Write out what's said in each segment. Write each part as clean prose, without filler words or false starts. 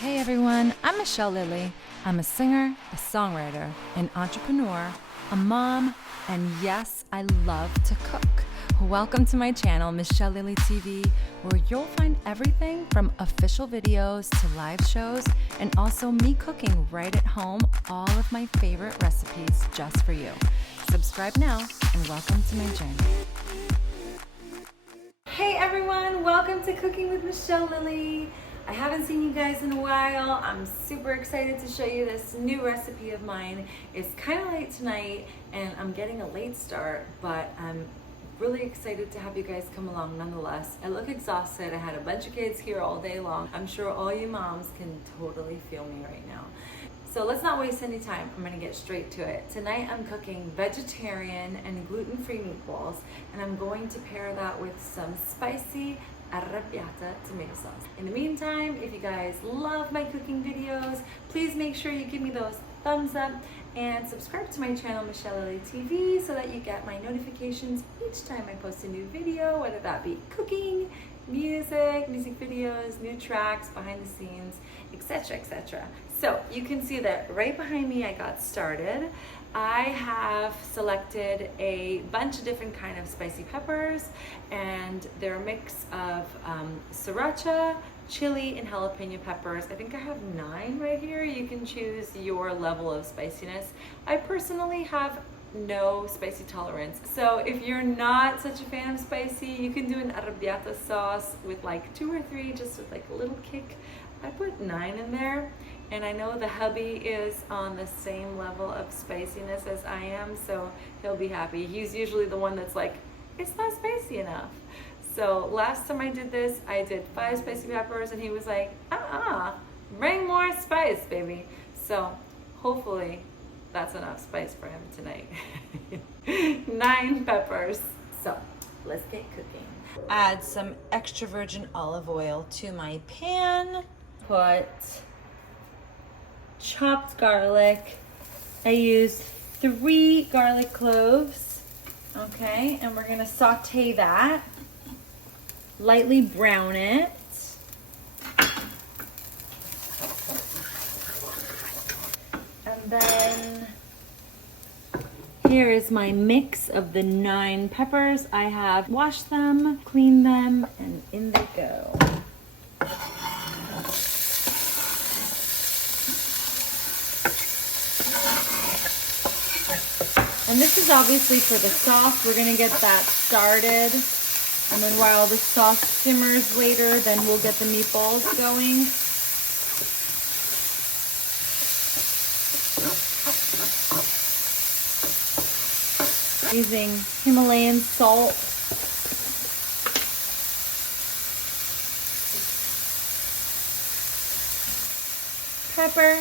Hey everyone, I'm Michelle Lilly. I'm a singer, a songwriter, an entrepreneur, a mom, and yes, I love to cook. Welcome to my channel, Michelle Lilly TV, where you'll find everything from official videos to live shows, and also me cooking right at home all of my favorite recipes just for you. Subscribe now and welcome to my journey. Hey everyone, welcome to Cooking with Michelle Lilly. I haven't seen you guys in a while. I'm super excited to show you this new recipe of mine. It's kind of late tonight and I'm getting a late start, but I'm really excited to have you guys come along nonetheless. I look exhausted. I had a bunch of kids here all day long. I'm sure all you moms can totally feel me right now. So let's not waste any time. I'm gonna get straight to it. Tonight I'm cooking vegetarian and gluten-free meatballs, and I'm going to pair that with some spicy Arrabbiata tomato sauce. In the meantime, if you guys love my cooking videos, please make sure you give me those thumbs up and subscribe to my channel, Michelle Lilly TV, so that you get my notifications each time I post a new video, whether that be cooking, music videos, new tracks, behind the scenes, etc., etc. So you can see that right behind me I got started. I have selected a bunch of different kind of spicy peppers, and they're a mix of sriracha, chili, and jalapeno peppers. I think I have 9 right here. You can choose your level of spiciness. I personally have no spicy tolerance. So if you're not such a fan of spicy, you can do an arrabbiata sauce with like 2 or 3, just with like a little kick. I put 9 in there, and I know the hubby is on the same level of spiciness as I am, so he'll be happy. He's usually the one that's like, it's not spicy enough. So last time I did this, I did 5 spicy peppers, and he was like, bring more spice, baby. So hopefully that's enough spice for him tonight. 9 peppers. So let's get cooking. Add some extra virgin olive oil to my pan. Put chopped garlic. I used 3 garlic cloves. Okay, and we're gonna saute that. Lightly brown it. And then here is my mix of the 9 peppers. I have washed them, cleaned them, and in they go. And this is obviously for the sauce. We're gonna get that started. And then while the sauce simmers later, then we'll get the meatballs going. Using Himalayan salt. Pepper.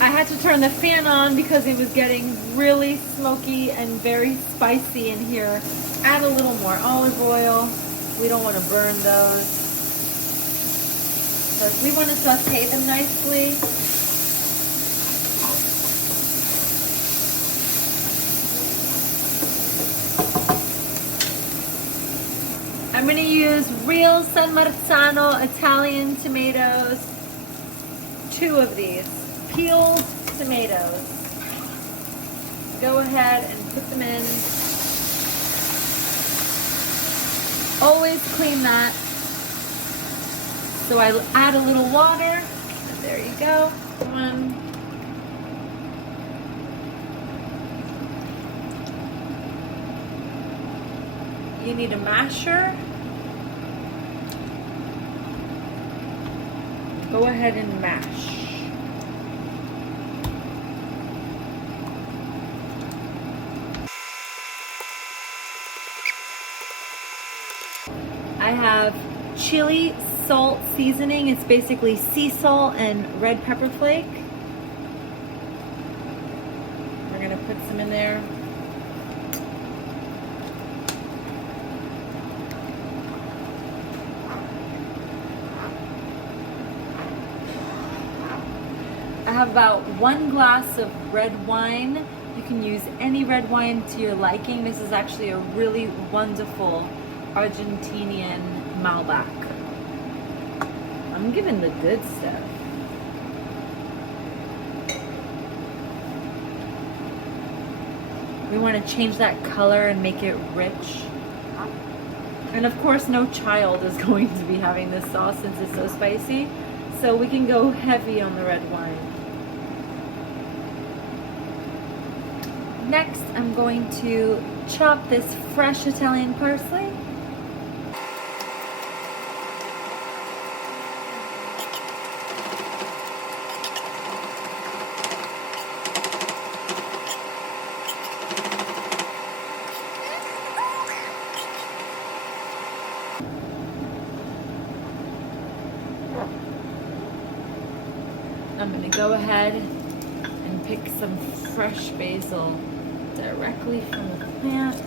I had to turn the fan on because it was getting really smoky and very spicy in here. Add a little more olive oil. We don't want to burn those. Because we want to saute them nicely. I'm going to use real San Marzano Italian tomatoes. 2 of these. Peeled tomatoes. Go ahead and put them in. Always clean that. So I add a little water, and there you go. You need a masher. Go ahead and mash. I have chili salt seasoning. It's basically sea salt and red pepper flake. We're gonna put some in there. I have about 1 glass of red wine. You can use any red wine to your liking. This is actually a really wonderful Argentinian Malbec. I'm giving the good stuff. We want to change that color and make it rich. And of course, no child is going to be having this sauce since it's so spicy. So we can go heavy on the red wine. Next, I'm going to chop this fresh Italian parsley. I'm going to go ahead and pick some fresh basil directly from the plant.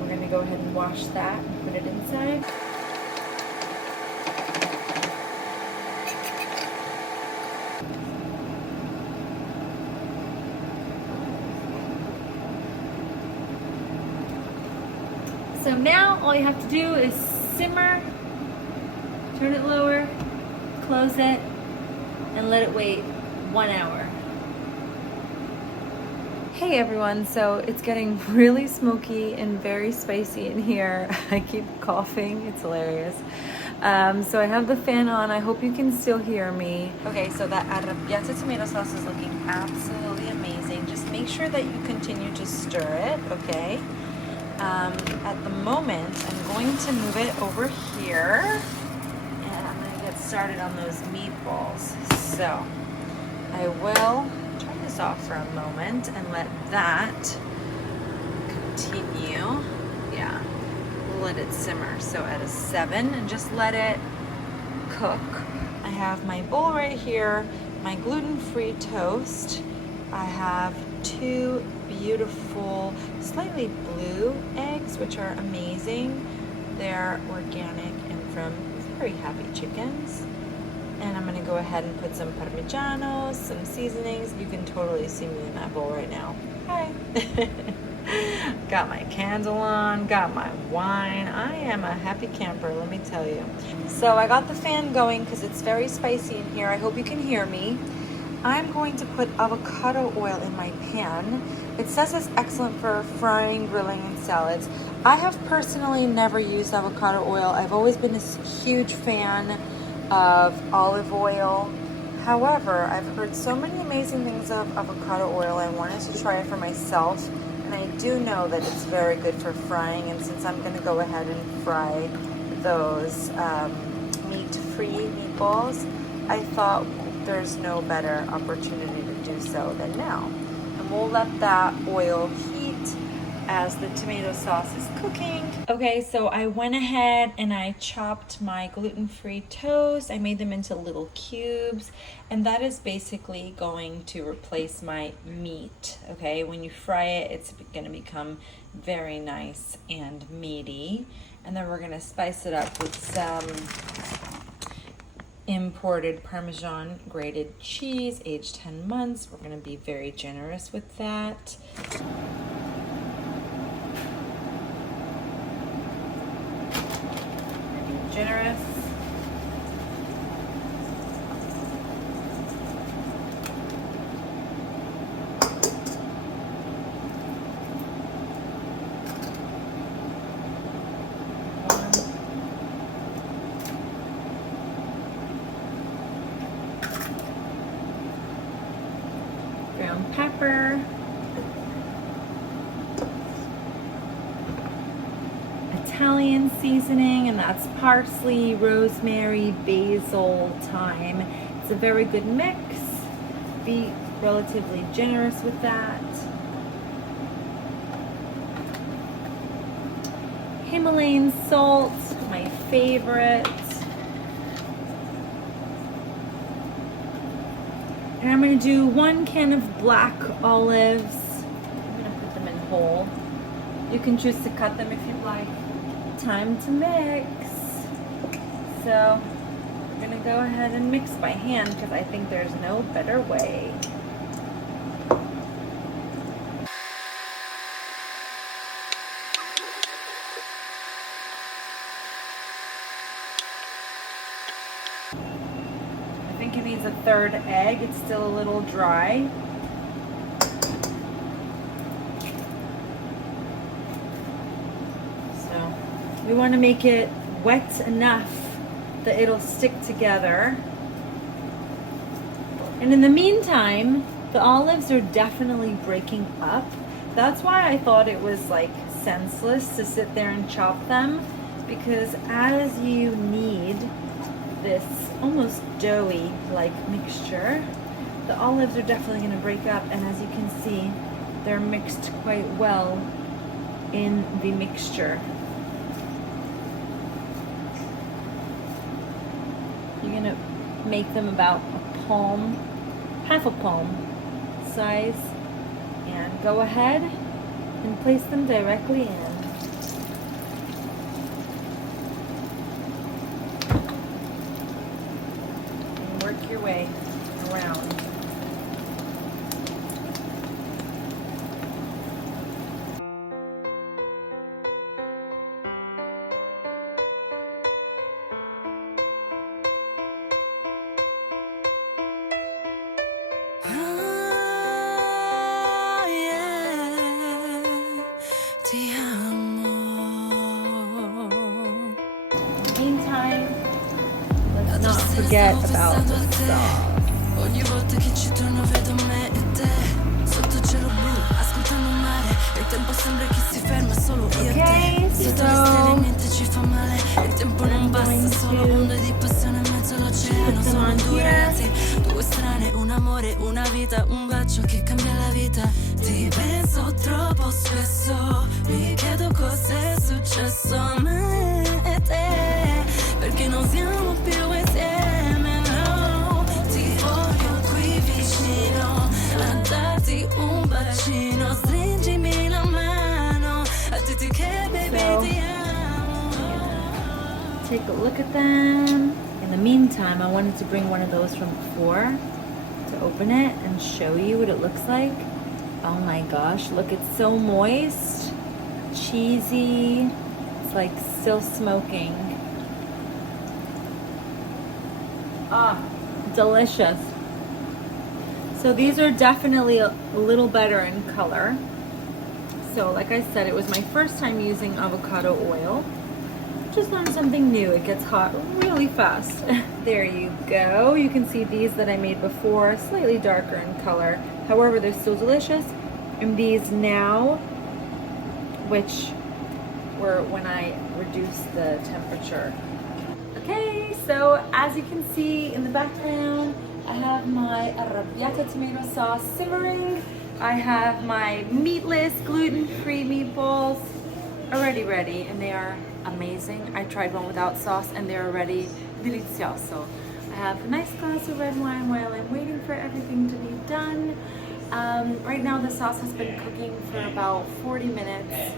We're going to go ahead and wash that and put it inside. So now all you have to do is simmer, turn it lower, close it, and let it wait 1 hour. Hey everyone, so it's getting really smoky and very spicy in here. I keep coughing, it's hilarious. So I have the fan on, I hope you can still hear me. Okay, so that Arrabbiata tomato sauce is looking absolutely amazing. Just make sure that you continue to stir it, okay? At the moment, I'm going to move it over here and I'm going to get started on those meatballs. So I will turn this off for a moment and let that continue. Yeah, we'll let it simmer. So at a 7 and just let it cook. I have my bowl right here, my gluten-free toast. I have 2 beautiful, slightly blue eggs, which are amazing. They're organic and from very happy chickens. And I'm gonna go ahead and put some Parmigianos, some seasonings. You can totally see me in that bowl right now. Hi. Got my candle on, got my wine. I am a happy camper, let me tell you. So I got the fan going because it's very spicy in here. I hope you can hear me. I'm going to put avocado oil in my pan. It says it's excellent for frying, grilling, and salads. I have personally never used avocado oil. I've always been a huge fan of olive oil. However, I've heard so many amazing things of avocado oil. I wanted to try it for myself, and I do know that it's very good for frying. And since I'm going to go ahead and fry those meat-free meatballs, I thought there's no better opportunity to do so than now. And we'll let that oil heat as the tomato sauce is cooking. Okay, so I went ahead and I chopped my gluten-free toast. I made them into little cubes, and that is basically going to replace my meat. Okay, when you fry it, it's gonna become very nice and meaty. And then we're gonna spice it up with some imported Parmesan grated cheese, aged 10 months. We're gonna be very generous with that. Generous. Ground pepper. Italian seasoning, and that's parsley, rosemary, basil, thyme. It's a very good mix. Be relatively generous with that. Himalayan salt, my favorite. And I'm going to do 1 can of black olives. I'm going to put them in whole. You can choose to cut them if you'd like. Time to mix. So we're gonna go ahead and mix by hand because I think there's no better way. I think it needs a third egg. It's still a little dry. So we want to make it wet enough that it'll stick together. And in the meantime, the olives are definitely breaking up. That's why I thought it was like senseless to sit there and chop them, because as you knead this almost doughy like mixture, the olives are definitely going to break up, and as you can see, they're mixed quite well in the mixture. You're going to make them about a palm, half a palm size, and go ahead and place them directly in. And work your way around. Meantime, let's not forget about the sauce. Ogni volta che ci torno vedo me e te sotto cielo blu, ascoltando il mare. Il tempo sembra che si ferma solo io e te. Sotto le stelle niente ci fa male. Il tempo non basta, solo onde di passione in mezzo all'oceano. Sono due ragazzi, due strane, un amore, una vita, un bacio che cambia la vita. Ti penso troppo spesso, mi chiedo cos'è successo a me e te, perché non siamo più insieme, no. Ti voglio qui vicino, a darti un bacino, stringimi la mano, a dirti che baby ti amo. Take a look at them. In the meantime, I wanted to bring one of those from before to open it and show you what it looks like. Oh my gosh, look, it's so moist, cheesy, it's like still smoking. Ah, delicious. So these are definitely a little better in color. So like I said, it was my first time using avocado oil. Just learned something new. It gets hot really fast. There you go. You can see these that I made before, slightly darker in color. However, they're still delicious. And these now, which were when I reduced the temperature. Okay, so as you can see in the background, I have my Arrabbiata tomato sauce simmering. I have my meatless, gluten-free meatballs already ready, and they are amazing. I tried one without sauce and they're already delicioso. I have a nice glass of red wine while I'm waiting for everything to be done. Right now the sauce has been cooking for about 40 minutes.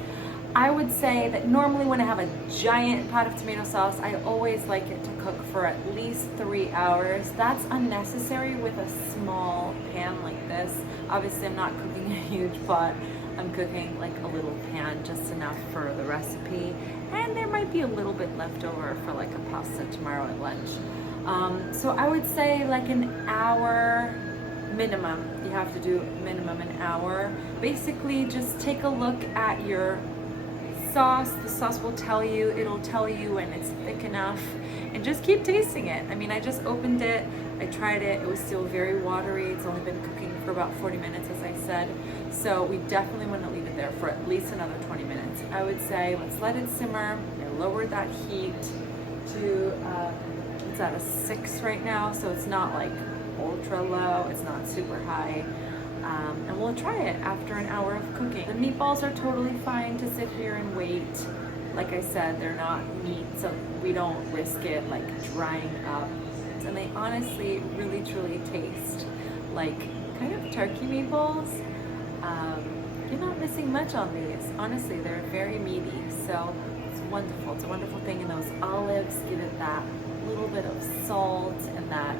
I would say that normally when I have a giant pot of tomato sauce, I always like it to cook for at least 3 hours. That's unnecessary with a small pan like this. Obviously I'm not cooking a huge pot. I'm cooking like a little pan, just enough for the recipe. And there might be a little bit left over for like a pasta tomorrow at lunch. So I would say like an hour minimum. You have to do minimum an hour. Basically just take a look at your sauce. The sauce will tell you, it'll tell you when it's thick enough, and just keep tasting it. I mean, I just opened it, I tried it, it was still very watery. It's only been cooking for about 40 minutes, as I said. So we definitely want to leave it there for at least another 20 minutes. I would say let's let it simmer. I lowered that heat to, it's at a 6 right now, so it's not like ultra low, it's not super high. And we'll try it after an hour of cooking. The meatballs are totally fine to sit here and wait. Like I said, they're not meat, so we don't risk it like drying up. And they honestly really truly taste like kind of turkey meatballs. You're not missing much on these. Honestly, they're very meaty, so it's wonderful. It's a wonderful thing, and those olives give it that little bit of salt and that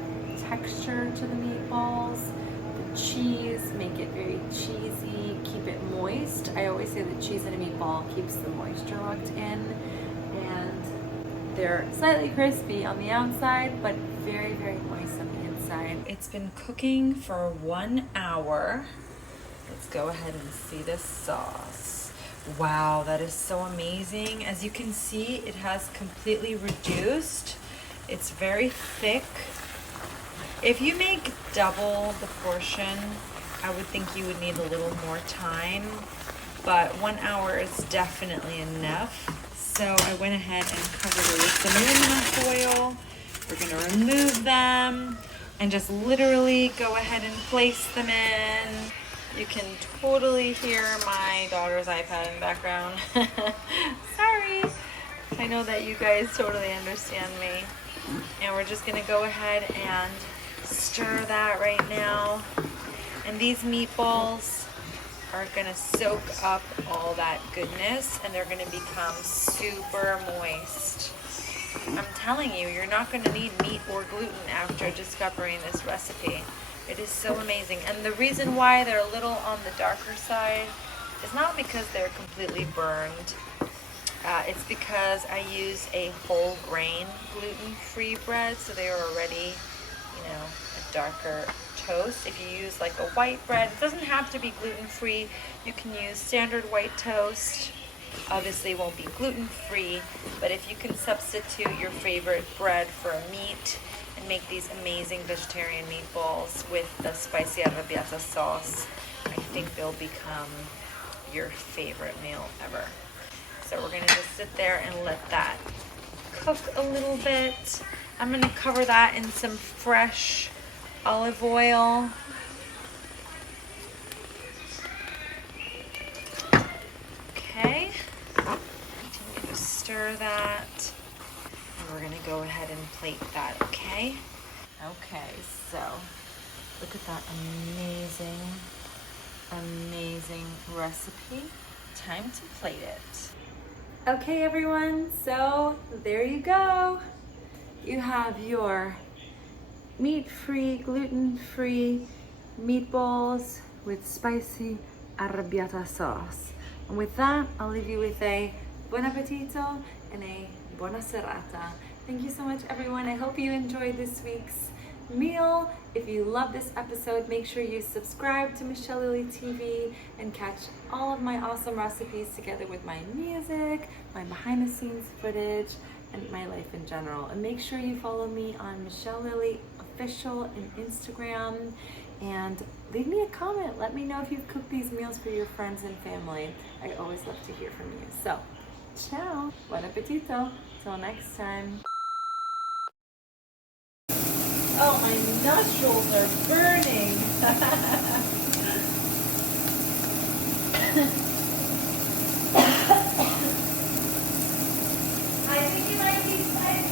texture to the meatballs. The cheese, make it very cheesy, keep it moist. I always say that cheese in a meatball keeps the moisture locked in, and they're slightly crispy on the outside, but very, very moist on the inside. It's been cooking for 1 hour. Let's go ahead and see this sauce. Wow, that is so amazing. As you can see, it has completely reduced. It's very thick. If you make double the portion, I would think you would need a little more time, but 1 hour is definitely enough. So I went ahead and covered it with some aluminum foil. We're gonna remove them and just literally go ahead and place them in. You can totally hear my daughter's iPad in the background. Sorry. I know that you guys totally understand me. And we're just gonna go ahead and stir that right now. And these meatballs are gonna soak up all that goodness, and they're gonna become super moist. I'm telling you, you're not gonna need meat or gluten after discovering this recipe. It is so amazing. And the reason why they're a little on the darker side is not because they're completely burned. It's because I use a whole grain gluten-free bread, so they are already, you know, a darker toast. If you use like a white bread, it doesn't have to be gluten-free. You can use standard white toast. Obviously it won't be gluten-free, but if you can substitute your favorite bread for a meat and make these amazing vegetarian meatballs with the spicy arrabbiata sauce, I think they'll become your favorite meal ever. So we're gonna just sit there and let that cook a little bit. I'm gonna cover that in some fresh olive oil. Okay, continue to stir that. And we're gonna go ahead and plate that, okay? Okay, so look at that amazing, amazing recipe. Time to plate it. Okay everyone, so there you go. You have your meat-free, gluten-free meatballs with spicy arrabbiata sauce. And with that, I'll leave you with a buon appetito and a buona serata. Thank you so much everyone. I hope you enjoyed this week's meal. If you love this episode, make sure you subscribe to Michelle Lily TV and catch all of my awesome recipes together with my music, my behind the scenes footage, and my life in general. And make sure you follow me on Michelle Lily Official and Instagram, and leave me a comment. Let me know if you've cooked these meals for your friends and family. I always love to hear from you. So, ciao, buon appetito, till next time. Oh, my nostrils are burning. I think you might be excited.